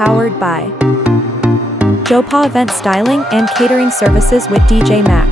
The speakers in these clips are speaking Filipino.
powered by Jopa Event Styling and Catering Services with DJ Mac.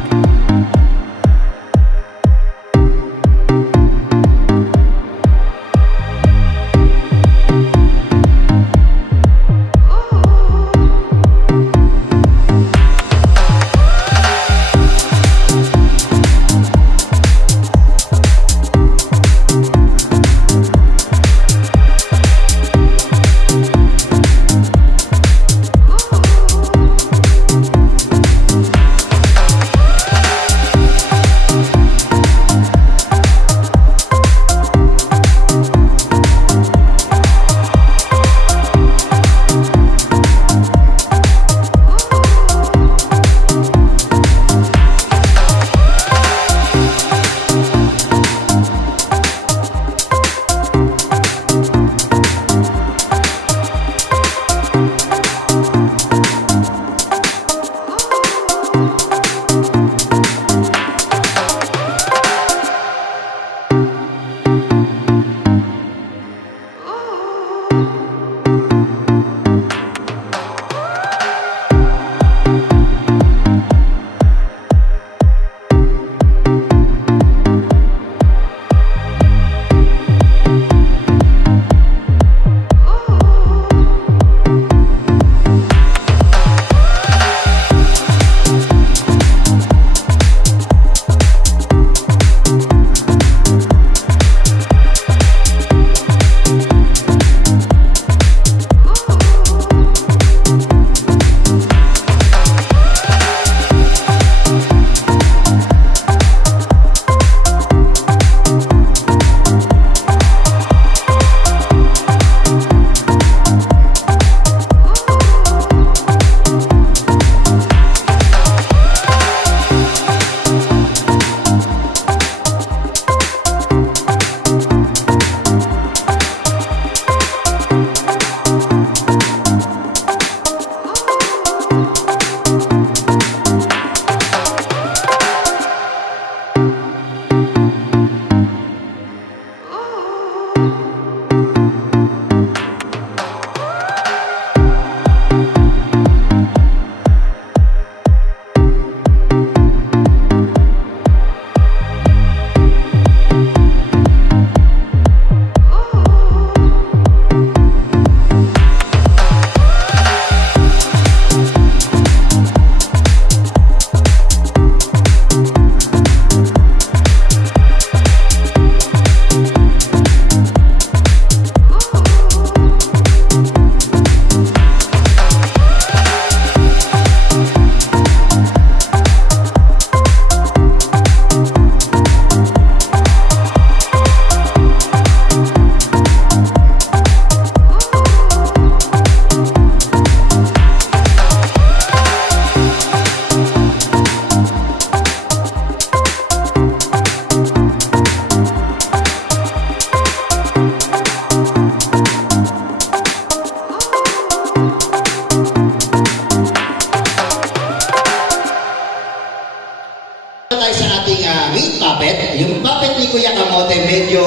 Yung puppet ni Kuya Kamote, medyo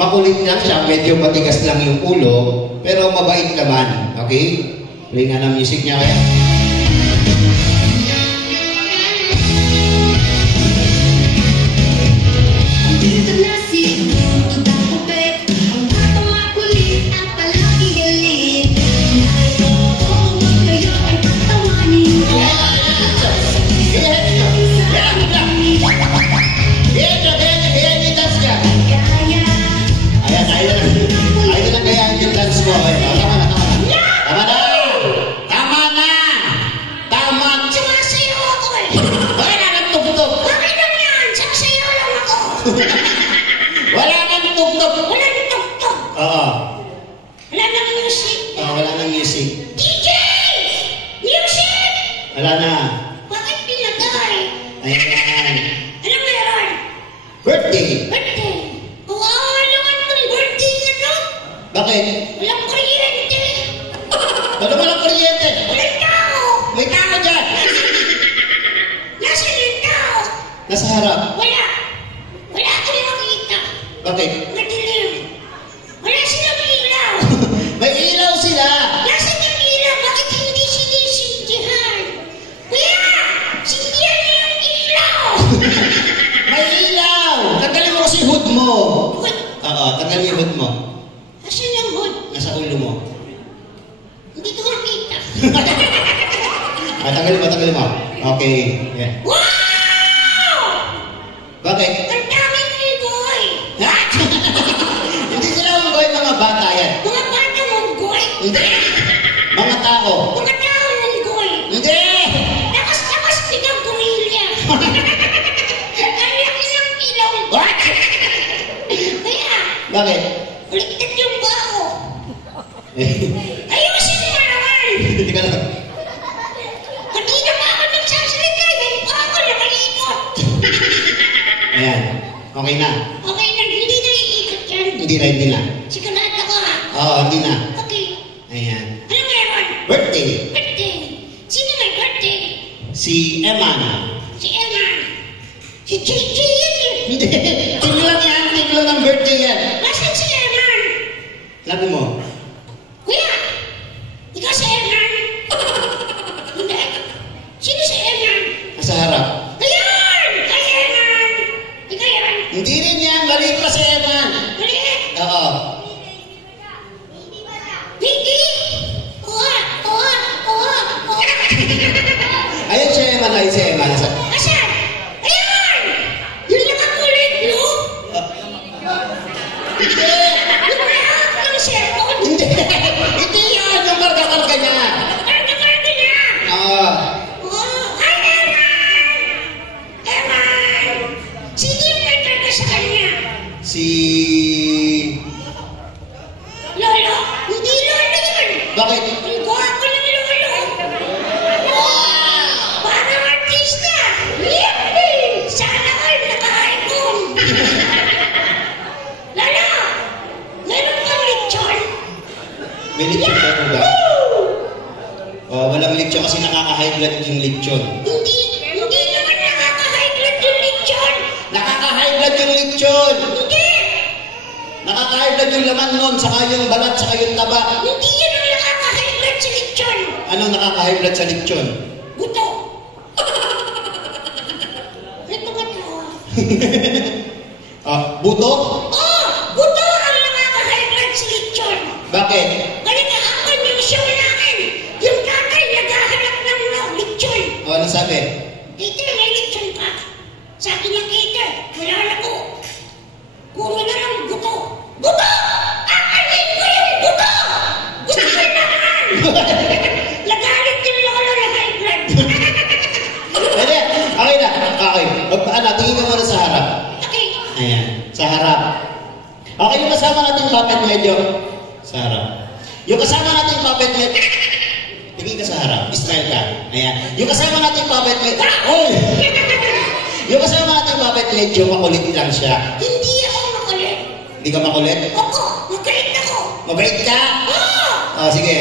makulit lang siya, medyo matigas lang yung ulo, pero mabait naman. Okay? Play nga ng music niya kaya. Wala nang tugtog. Wala nang tugtog. Oo. Wala nang music. Wala nang music. DJ! Music! Wala na. Bakit pinagay? Ayan. Anong meron? Birthday. Birthday. Wow, naman ng birthday na to. Bakit? Walang kuryente. Ano walang kuryente? Walang tao. May tao dyan. Nasaan yung tao? Nasa harap. Wala. Wala ako nakakita. Bakit? Madilim. Wala silang ilaw. May ilaw sila. Nasaan yung ilaw? tanggal yung hood mo. Asan yung hood? Nasa ulo mo. Hindi ko makita. Tanggalin mo. Okay. Yeah. Wow! Bakit? Ang daming unggoy! Hindi sila unggoy, mga bata yan. Mga batang unggoy? Hindi. Mga tao. Mga taong unggoy? Hindi. Lakas-lakas din ang gorilla. Ang laki ng ilong. What? Kaya, Bakit? ulitin yung bao. Ayusin mo naman! Hindi ka lang. Kanina pa ako nagsasalita, yung bao ko nakalikot. Ayan. Okay na. Okay na, hindi na iikot yan. Hindi na. Sigurado ko ha. Oo, hindi na. Okay. Ayan. Ano meron? Birthday. Birthday. Sino may birthday? Si Eman. Si Emma. Si JJ yan eh. Hindi. Tiglan yan. Tiglan ng birthday yan. Nasaan si Emma? Labi mo. Kuya, ikaw si Emma? Hindi. Sino si Emma? Nasa harap. Ayan! Kay Emma! Ikaw yan. Hindi rin yan. Maliit pa si Eman. Maliit. Oo. Hindi. Oo. Ayun si Eman. Nasa... Asan? Ayan! Yung nakakulay blue? Yung mahal ng cellphone? Hindi. Hindi yan. Yung karga-karga niya. Karga-karga niya. Oo. Oh, hi, Eman! Eman! Sino yung may karga sa kanya? Si... Lolo? Hindi lolo yun! Bakit? Ang gwapo ng lolo! Wow! Parang artista! Yippee! Sana all naka-iPhone! Lolo! Meron kang lechon? May lechon ka po ba? Oh, walang lechon kasi nakaka-high blood yung lechon. Hindi naman nakaka-high blood yung lechon! Nakaka-high blood yung lechon! Hindi! Nakaka-high blood yung laman nun, saka yung balat, saka yung taba. Hindi yun ang nakaka-high blood sa lechon! Anong nakaka-high blood sa lechon? Buto! Ito ka to. Buto? Oh! Buto ang nakaka-high blood sa lechon! Bakit? Galingahapan yung show namin! Yung tatay naghahanap ng lechon! Ano sabi? Peter, may lechon ka! Sabi niya, Peter, wala na ko. Puro na lang buto. Buto! Aanin ko yung buto! Gusto ko naman! Nagalit yung lolo na high blood. Hindi, okay na. Okay. Tingin ka muna sa harap. Okay. Ayan, sa harap. Okay, yung kasama natin puppet medyo sa harap. Yung kasama natin puppet medyo... Tingin ka sa harap. Smile ka. Ayan. Yung kasama natin puppet medyo... Oy! Yung kasama natin puppet medyo makulit lang siya. Hindi ako makulit. Hindi ka makulit? Ako, magalit ako. Mabait ka? Oh! Sige.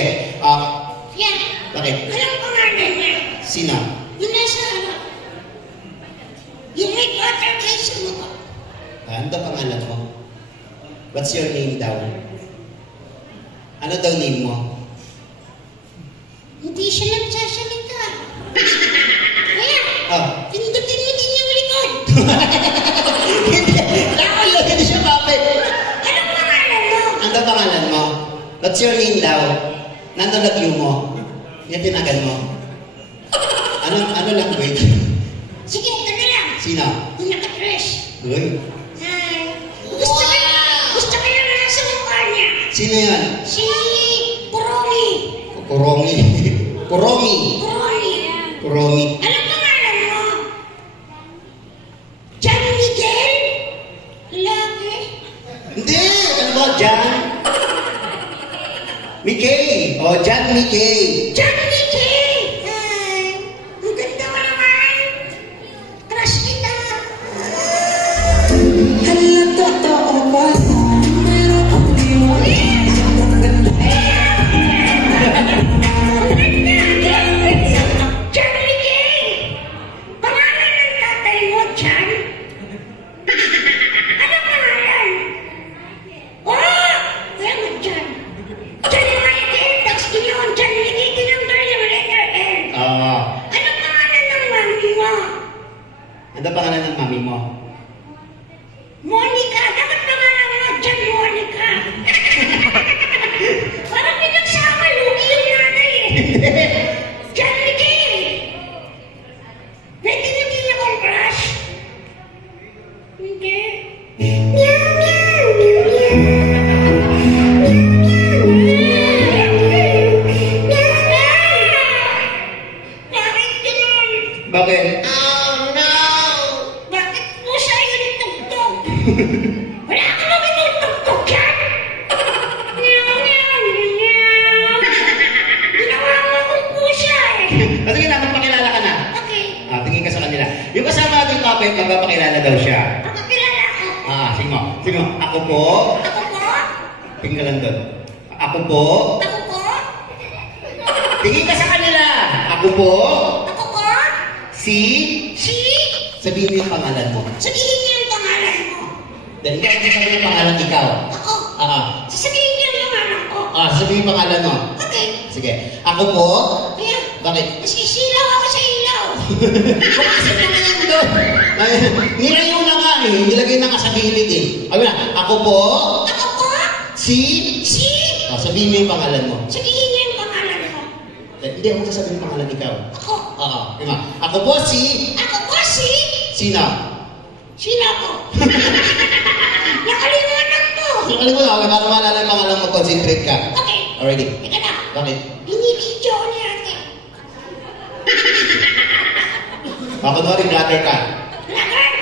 Yan. Bakit? Anong pangalan niya? Sino? Yung nasa harap. Yung may butterfly sa mukha. Ano daw pangalan mo? What's your name daw? Ano daw name mo? Hindi siya nagsasalita. Kaya, pindutin mo din yung likod. Hindi siya puppet. Anong pangalan mo? Ano daw pangalan mo? What's your name daw? Nandun na view mo? Yan tinagan mo? Ano language? Sige, ito na lang. Sino? Yung naka-dress. Uy. Gusto ko yung nasa mukha niya. Sino yan? Si Kuromi. Kuromi. Kuromi. Kuromi. Kuromi. Anong pangalan mo? John Miguel? Lagi. Hindi! Ano ba? John? Mickey. John Mickey. John Miguel! Ang ganda mo naman. Crush kita. Hala, totoo ba na meron kang di mo ang ganda? John Miguel! Pangalan ng tatay mo, John? Ano pangalan? Oh! Kaya mo, John. John Michael, text niyo, John Miguel, tinanggal magpapakilala daw siya. Pagkakilala ko. Sige mo. Sige mo. Ako po. Ako po. Tinggalan doon. Ako po. Ako po. Tingin ka sa kanila. Ako po. Ako po. Si. Si. Sabihin mo yung pangalan mo. Sabihin niyo yung pangalan mo. Dahil ikaw ang sabihin yung pangalan ikaw. Ako. Sasabihin niyo yung pangalan ko. Sabihin yung pangalan mo. Okay. Sige. Ako po. Kaya, Bakit? nasisilaw ako sa ilaw. Bakit naman doon? Nilayo na nga eh. Nilagay na nga sa gilid eh. Ayun na. Ako po. Ako po. Si. Si. Sabihin mo yung pangalan mo. Sabihin niyo yung pangalan mo. Hindi ako sasabihin yung pangalan ikaw. Ako. Diba? Ako po si. Ako po si. Sino? Sino ako? Nakalimutan ko. Nakalimutan ako. Para maalala yung pangalan mo, concentrate ka. Okay. Already. Teka na. Bakit? Binibidyo ko niya ate. Kunwari, brother ka. Lagan.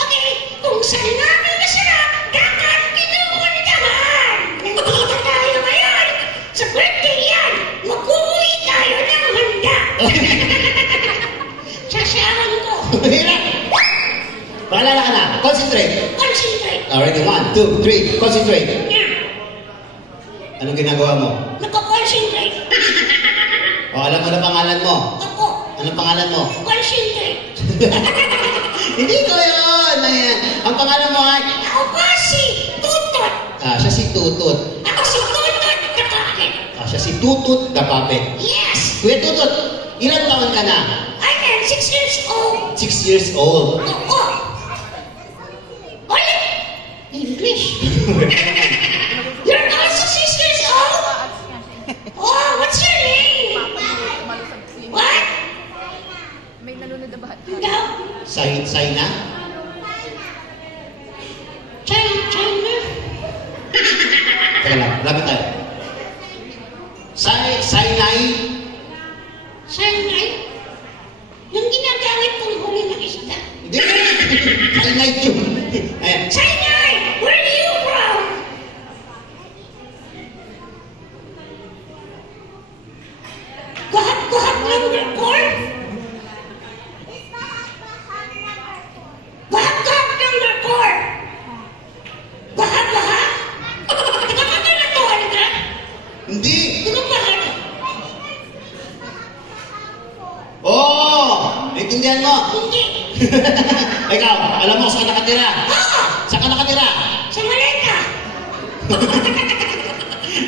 Okay. Kung saan namin masarap, dapat kinukuntahan. Nandito tayo ngayon. Sa birthday yan. Mag-uwi tayo ng handa. Sasayawan ko. Paalala ka na. Concentrate. Concentrate. Already. 1, 2, 3. Concentrate. Yan. Anong ginagawa mo? Nagko-concentrate. Alam mo na pangalan mo. Ako. Anong pangalan mo? Concentrate. Hindi ko yun. Ayan. Ang pangalan mo ay... Ako pa si Tutot. Siya si Tutut. Ako si Tutot the Puppet. Siya si Tutut the Puppet. Yes. Kuya Tutut, ilan taon ka na? I am 6 years old. 6 years old. Oo. Ulit. English. You're also 6 years old? Oh, what's your name? What? May nalunod na bata. No. Saina? China. Teka lang, lapit tayo. Sainay? Sinai? Yung ginagamit kong huli ng isda. Hindi. Sainay yun. Ayan. Sinai! Where are you from? Bahag number 4? Bahag number 4? Bahag? Nagkakakanatuan ka? Hindi. Di ba bahag? Naintindihan mo? Hindi. Ikaw, alam mo saan nakatira? Oo! Saan ka nakatira? Sa Maleta!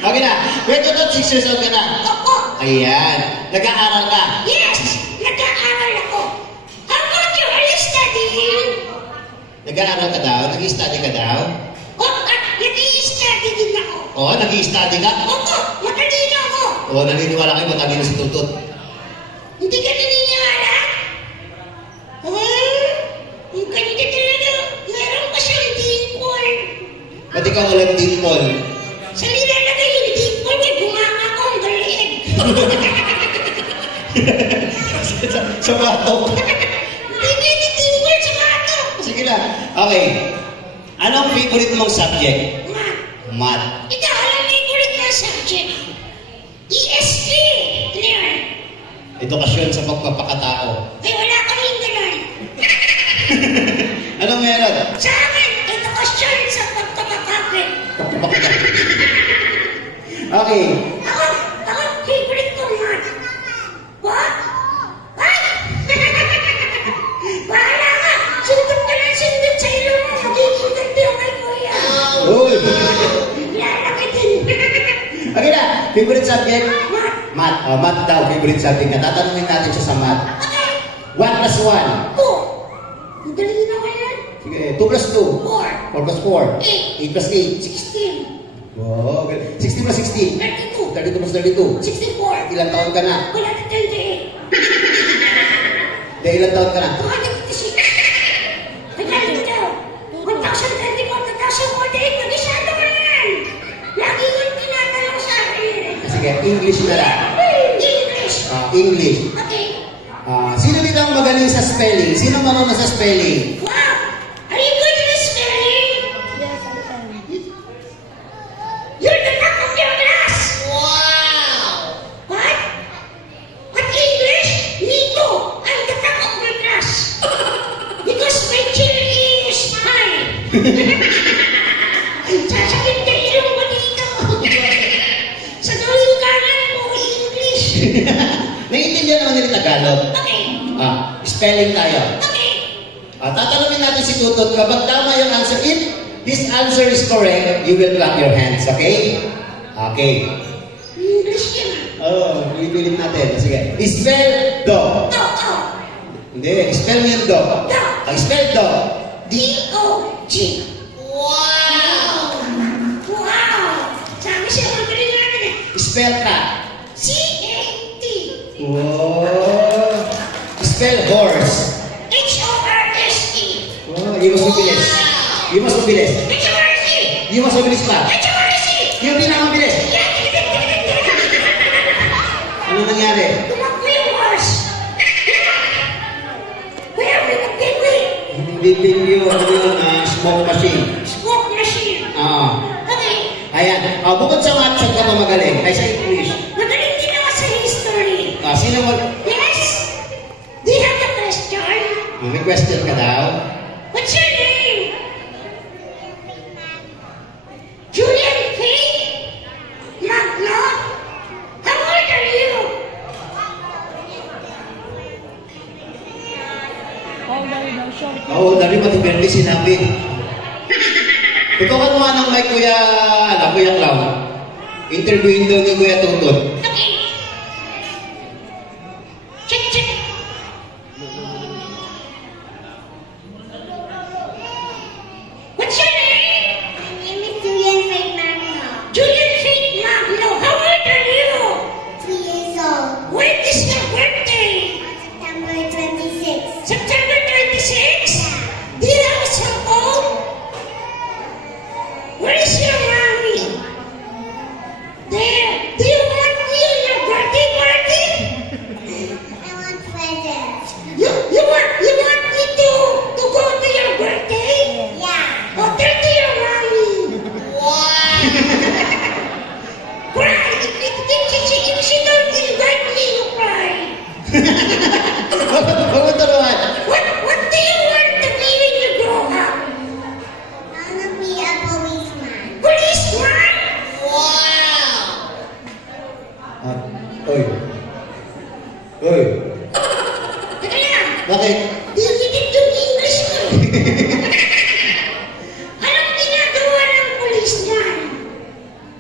Okay na. Wait, 6 years old ka na. Opo! Ayan. Nag-aaral ka. Yes! Nag-aaral ako. How about you? Are you studying? Nag-aaral ka daw? Nag-i-study ka daw? Nag-i-study din ako. Oo, nag-i-study ka? Opo! Matalino ako. Oo, naniniwala kayo matalino si Tutut. Hindi ka naniniwala? Ang ganda talaga. Meron pa siyang dimple. Ba't ikaw walang dimple? Sa nilalagay yung dimple niya, gumama ko ang galing. Sa batok. Hindi dimple sa bato. Sige na. Okay. Anong favorite mong subject? Ma, Math. ito alam favorite na subject. ESP. Clear. Edukasyon sa pagpapakatao. Ay, wala kaming ganun. Anong meron? Sa amin, edukasyon sa pagpapakapit. Okay. Ako, favorite ko math. What? Ay! Bahala ka! Sundot ka lang sundot sa ilong mo. Magiging ganda yung kay Kuya. Uy. Lalaki din. Okay na. Favorite subject? Math. Math. Math daw. Favorite subject ka. Tatanungin natin siya sa math. Okay. 1 plus 1. 2. Ang dali naman yan. Sige. 2 plus 2. 4. 4 plus 4. 8 plus 8. 16. Wow. 60 plus 60. 32. 32 plus 32. 64. Ilang taon ka na? Wala na 28. Ilang taon ka na? 256. Nagkalit daw. 1,034, 1,048. Mag-isado ka yan. Lagi kong tinatanong sa akin. Sige. English na lang. English. English. Okay. Sino dito ang magaling sa spelling? Sino marunong sa spelling? Wow. Are you good at spelling? Yes, I am. You're the top of your class. Wow! What? What English? Me too. I'm the top of my class. Because Naiintindihan naman nila Tagalog. Okay. Spelling tayo. Okay. Tatanungin natin si Tutot, kapag tama yung answer, if this answer is correct, you will clap your hands, okay? Okay. English yun. Ipilit natin. Sige. Spell do. Do. Hindi, spell mo yung do. Do. Spell do. D-O-G. Wow! Wow! Sabi siya, magaling namin eh. Spell cat. C-A-T. Wow. Spell horse. H-O-R-S-E. Oh, hindi mas mabilis. Hindi mas mabilis. H-O-R-S-E. Hindi mas mabilis pa. H-O-R-S-E. Yung pinakamabilis. Ano nangyari? Tumakbo yung horse. Kuya, may magkikwi. Bibig yung smoke machine. Smoke machine. Okay. Ayan. Bukod sa math, saan ka pa magaling? Ay, sa English. Magaling din ako sa history. Sino mag... Yes? Do you have a question? May question ka daw? What's your name? Julian K. Magno? How old are you? Oo, dari pati Bernie sinabi. Tutukan mo nga ng mic, Kuya Clown. Interviewin daw ni Kuya Tutot. Okay. Check, check. What's your name? My name is Julian Faith Magno. Julian Faith Magno. How old are you? 3 years old. When is your birthday? September 26. September 26? Do you have some home? Where is your mommy? There. Do you want me in your birthday party? I want presents. You want me to go to your birthday? Yeah. Oh, tell to your mommy. Wow. Cry. If she don't invite me, you cry. Huwag turuan. What do you want to be when you grow up? I want to be a policeman. Policeman? Oy. Oy. Teka lang. Bakit? Dinig yung English ko. Anong ginagawa ng policeman?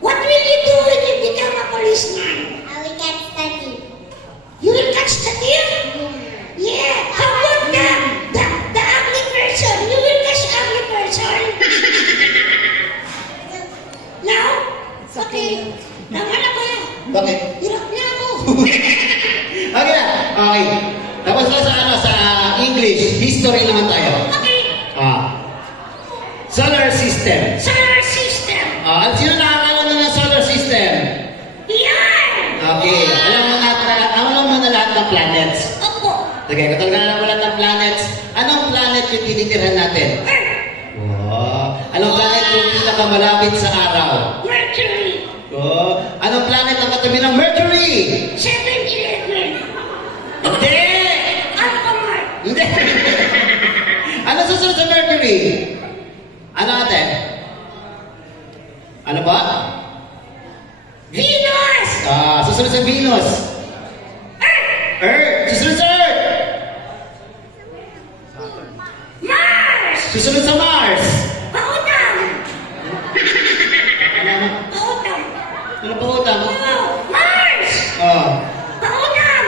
What will you do when you become a policeman? I will get study. You will catch the thief? Yeah. How about the ugly person? You will catch ugly person? No? Okay. Tama na ba? Bakit? Hirap na ako. Okay na. Okay. Tapos na sa English, history naman tayo. Okay. Solar system. Solar system. Sino nakakala ng solar system? Yan. Okay. Alam mo na lahat ng planets. Opo. Okay, kung talaga alam mo lahat ng planets, anong planet yung tinitirhan natin? Earth. Wow. Anong planet yung pinakamalapit sa araw? Mercury. Anong planet ang katabi ng Mercury? 7-Eleven. Hindi! Alphamart. Hindi! Ano susunod sa Mercury? Ano ate? Ano ba? Venus. Susunod sa Venus. Earth. Susunod sa Earth. Mars. Susunod sa Mars. Pautang. Ano? Pautang. Ano pa utang? Oh, Mars. Pautang.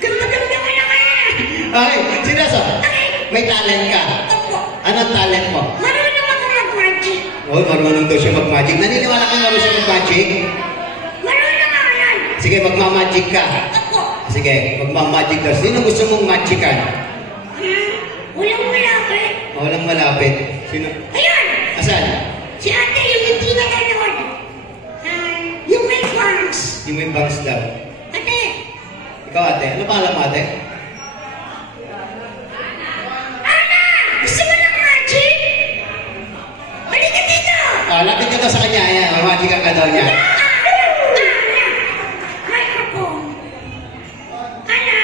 Ganda-ganda mo naman. Okay, seryoso. May talent ka. Opo. Anong talent mo? Marunong ako mag-magic. Oh, marunong daw siya mag-magic. Naniniwala ka marunong siya mag-magic? Marunong ako yan. Sige, magmamagic ka. Opo. Sige, magmamagic ka. Sino gusto mong magican? Walang malapit. Walang malapit. Sino? Ayan. Asan? Si ate yung hindi na gano'n. Yung may bangs. Yung may bangs daw. Ate. Ikaw ate, ano pangalan mo ate? Ana! Gusto mo ng magic? Halika dito! Lapit ka daw sa kanya. Ayan, mamagic ka daw niya. Microphone. Ana!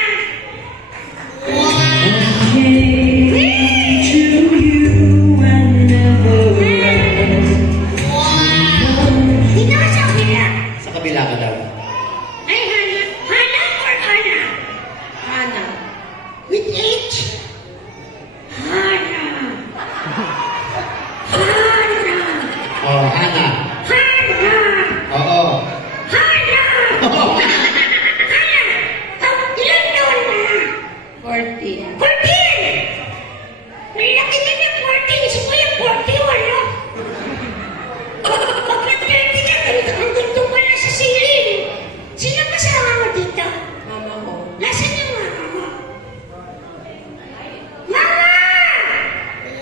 Dito ka sa kabila. Sa kabila ka daw. Oh, Hana. Hana! Oo. Hana! Oo. Hana! Ilan taon ka na? 14. 14! Laki ka na 14. Si Kuya 41, no? Pag nag-30 ka, ang ganito pala sa siling. Sino kasama mo dito? Mama ko. Nasaan yung mama mo? Mama!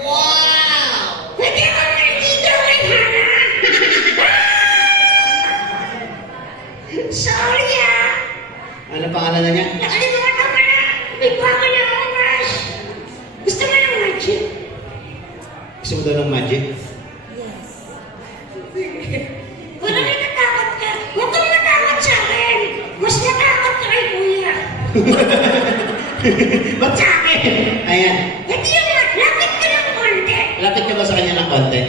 Wow! Pwede ako nandito kay Hana? Sorry ah! Ano pangalan na niya? Nakalimutan ko na! Nagbawa na oras! Gusto mo ng magic? Gusto mo daw ng magic? Parang natatakot ka. Huwag kang matakot sa akin. Mas natakot ka kay Kuya. Ba't sa akin? Ayan. Hindi yung lapit ka ng konti. Lapit ka ba sa kanya ng konti?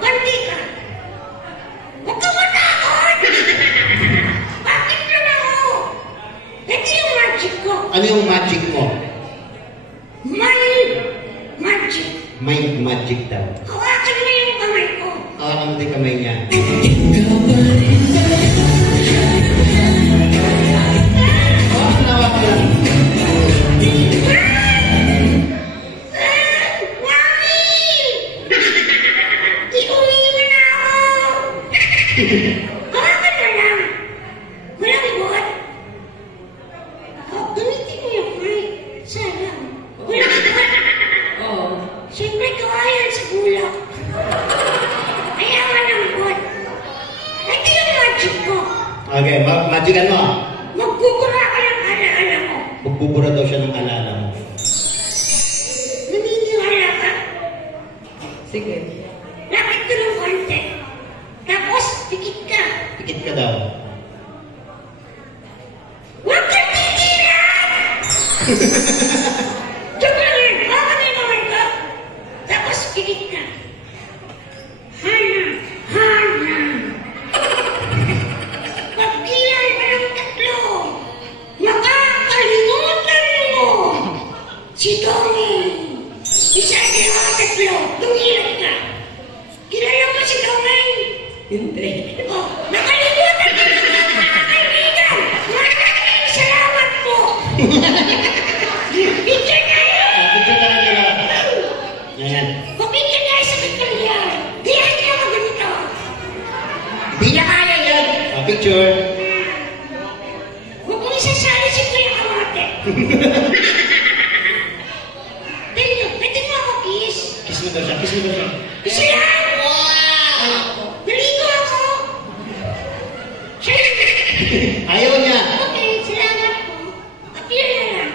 Konti ka. Huwag kang matakot. Bakit na ako? Hindi yung magic ko. Ano yung magic mo? Mind magic. Mind magic daw. Hawakan mo yung kamay ko. Hawakan mo din kamay niya. Oh, nawa ko lang. Mami! Iuwi na ako. Hawakan mo lang. Walang buhat. Oh, gamitin mo yung mic. Sana. Walang buhat. Oo. Siyempre gawa yan sa bulak. Kaya walang buhat. Ito yung magic ko. Okay, magican mo. Magkukura ka ng alaala mo. Magbubura daw siya ng alala mo. Naniniwala ka. Sige. Lakad ka ng konti. Tapos, pikit ka. Pikit ka daw. Huwag kang titiran! Joke lang yan. Baka na naman ka. Tapos, pikit ka. Hana! Hana! Pagkilang ka ng tatlo, makakalimutan mo si Dongeng. Isa na mga tatlo, tumilag ka. Kilala mo si Dongeng? Hindi. Oh, nakalimutan ka na mga kaibigan! Maraming salamat po! Picture tayo! Picture tayo nila. Ayan. Pupicture tayo sa picture. Diyan niya ako ganito. Di na kaya yan. Picture. Huwag mo isasali si Kuya Kamote. Tingnan, pwede mo ako kiss? Kiss mo daw siya. Kiss mo daw siya. Isa lang! Wow! Naligo ako! Siya! Ayaw niya. Okay, salamat po. Appear na lang.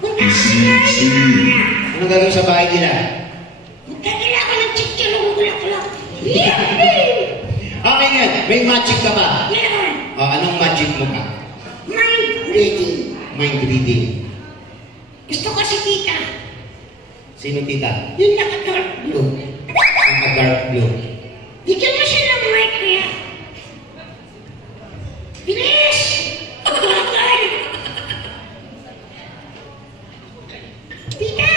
Punta ka na rin. Anong gagawin sa bahay nila? Magdadala ka ng chicken ng bulaklak. Yay! Okay nga. May magic ka ba? Meron. Oh, anong magic mo ka? Mind reading. Mind reading. Gusto ko si tita. Sino tita? Yung naka-dark blue. Naka-dark blue. Bigyan mo siya ng mic kaya. Bilis! Bagal! Tita!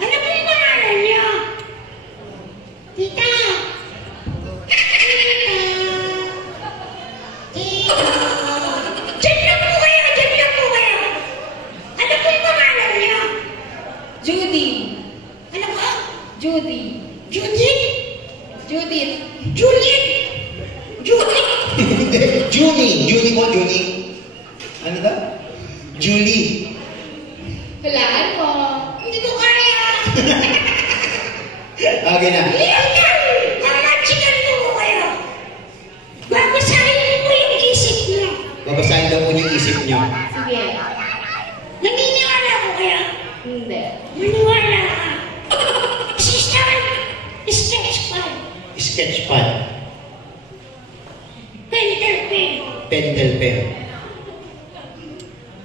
Ano po yung pangalan niyo? Tita! Tita! Diyan lang po kayo! Diyan lang po kayo! Ano po yung pangalan niyo? Judy. Ano po? Judy. Judith? Judith. Judith! Judith! Junie. Junie mo, Junie. Ano daw? Julie. Hulaan mo. Hindi ko kaya! Okay na. Liyan! Mamachikan mo ko kayo! Babasahin mo yung isip niyo. Babasahin daw po yung isip niyo. Sige. Naniniwala ko kaya? Hindi. Maniwala ka. Sister, sketchpad. Sketchpad. Pentel pen. Pentel pen.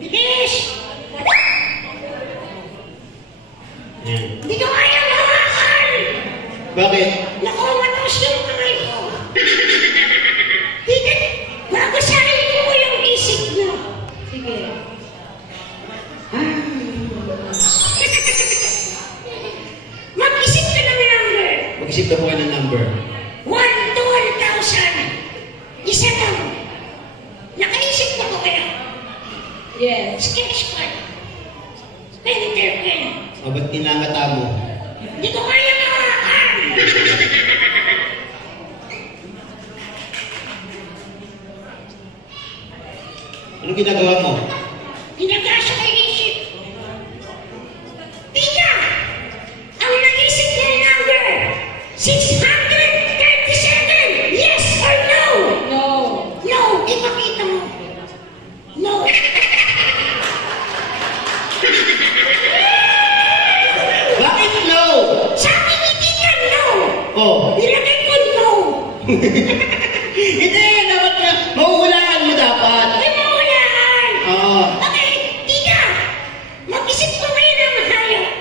Bilis! Ayan. Hindi ko kaya mawakan! Bakit? Nakumatos yung kamay ko. Tita, babasahin mo yung isip niyo. Sige. Mag-isip ka ng number. Isip na po kayo ng number. 1 to 1,000. Isa lang. Nakaisip na ko kayo. Yes. Sketch pad. Painter pen. O, ba't tinangata mo? Hindi ko kaya mawakan. Anong ginagawa mo? Ginagasa kay isip. Tika! Ang naisip niya number 637. Yes or no? No. No. Ipakita mo. No. Bakit no? Sabi ni Tika no. Oh. Nilagay ko no. Hindi, dapat na. Mahuhulaan mo dapat. Ay, mahulaan. Oo. Okay, Tika. Mag-isip ko kayo ng hayop.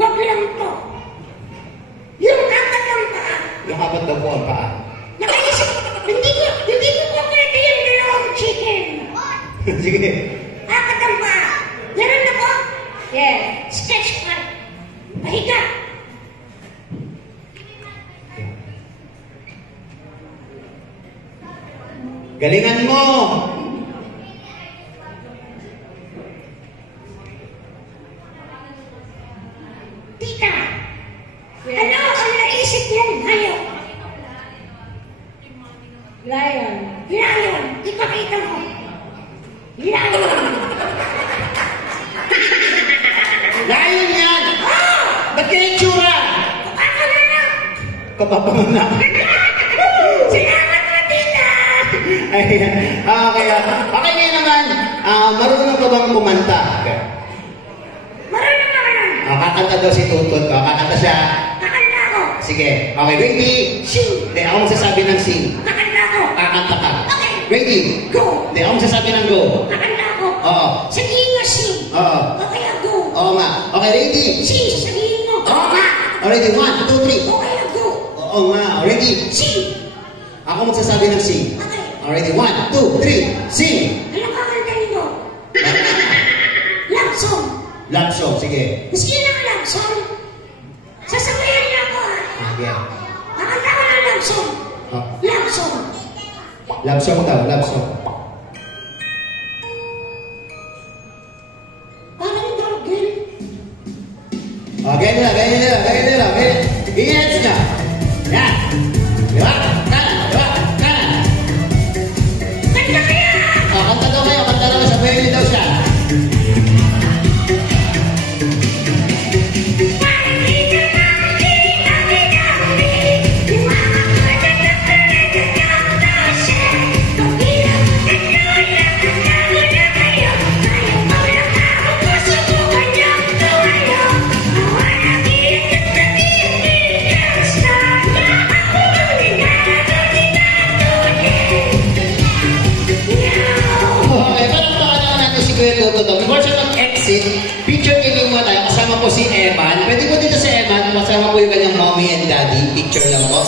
Huwag lang to. Yung apat ng paa. Nakapat na po ang paa. Nakaisip, hindi ko po pwede yung dalawang chicken. Sige. Apat ang paa. Meron na po? Yes. Sketch pad. Pahiga. Galingan mo. Tika. Ano ang naisip niyong hayop? Lion. Lion. Ipakita mo. Lion. Layon yan. Ba't kaya yung tsura? Papanganak. Kapapanganak. Salamat mo, Tita. Ayan. Okay. Okay ngayon naman. Marunong ka bang kumanta? Marunong naman. Kakanta daw si Tutut. Kakanta siya. Kakanta ako. Sige. Okay, ready? Sing. Hindi, ako magsasabi ng sing. Kakanta ako. Kakanta ka. Okay. Ready? Go. Hindi, ako magsasabi ng go. Kakanta ako. Oo. Sabihin mo, sing. Oo. Okay, go. Oo nga. Okay, ready? Sing, sabihin mo. Oo nga. Already, 1, 2, 3. Okay, go. Oo nga. Ready? Sing. Ako magsasabi ng sing. Okay. Already, 1, 2, 3. Sing! Ano kakantahin mo? Love song. Love song. Sige. Gusto ng love song? Sasabayan niyo ako, ha? Okay. Kakanta ko ng love song. Oh. Love song. Love song daw. Love song. Parang gargle. Okay nila. Ingat niya. Yan. Diba? Kanan. Kanta kaya! Kanta daw kayo. Sabayin niyo daw siya. Okay, palakpakan naman natin si Kuya Tuto. Before siya mag-exit, picture taking mo tayo. Kasama po si Evan. Pwede po dito si Evan. Kasama po yung kanyang mommy and daddy. Picture lang po.